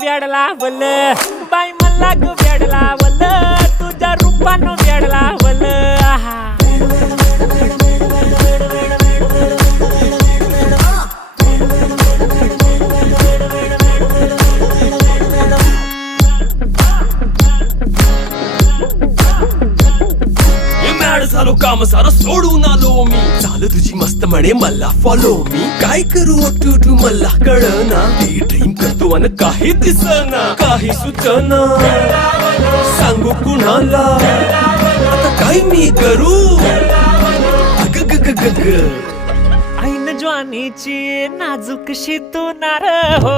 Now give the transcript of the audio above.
वेडला वल बाई मला ग वेडला वल तुझ्या रूपानं वेडला वल झालो काम सारा सोडून आलो मी झालं तुझी मस्त म्हणे मला फॉलो मी काय करू टू मला कळना ती ड्रीम करतो आणि काही दिसना काही सुचना सांगू कुणाला आता काय मी करू अग ग ग ग ग ऐन ज्वानीची नाजूक शी तू नार हो